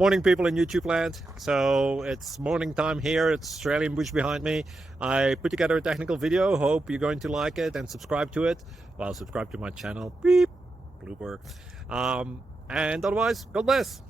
Morning, people in YouTube land. So it's morning time here. It's Australian bush behind me. I put together a technical video. Hope you're going to like it and subscribe to it. Well, subscribe to my channel. Beep. Blooper. And otherwise, God bless.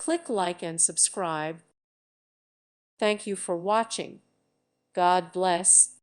Click like and subscribe. Thank you for watching. God bless.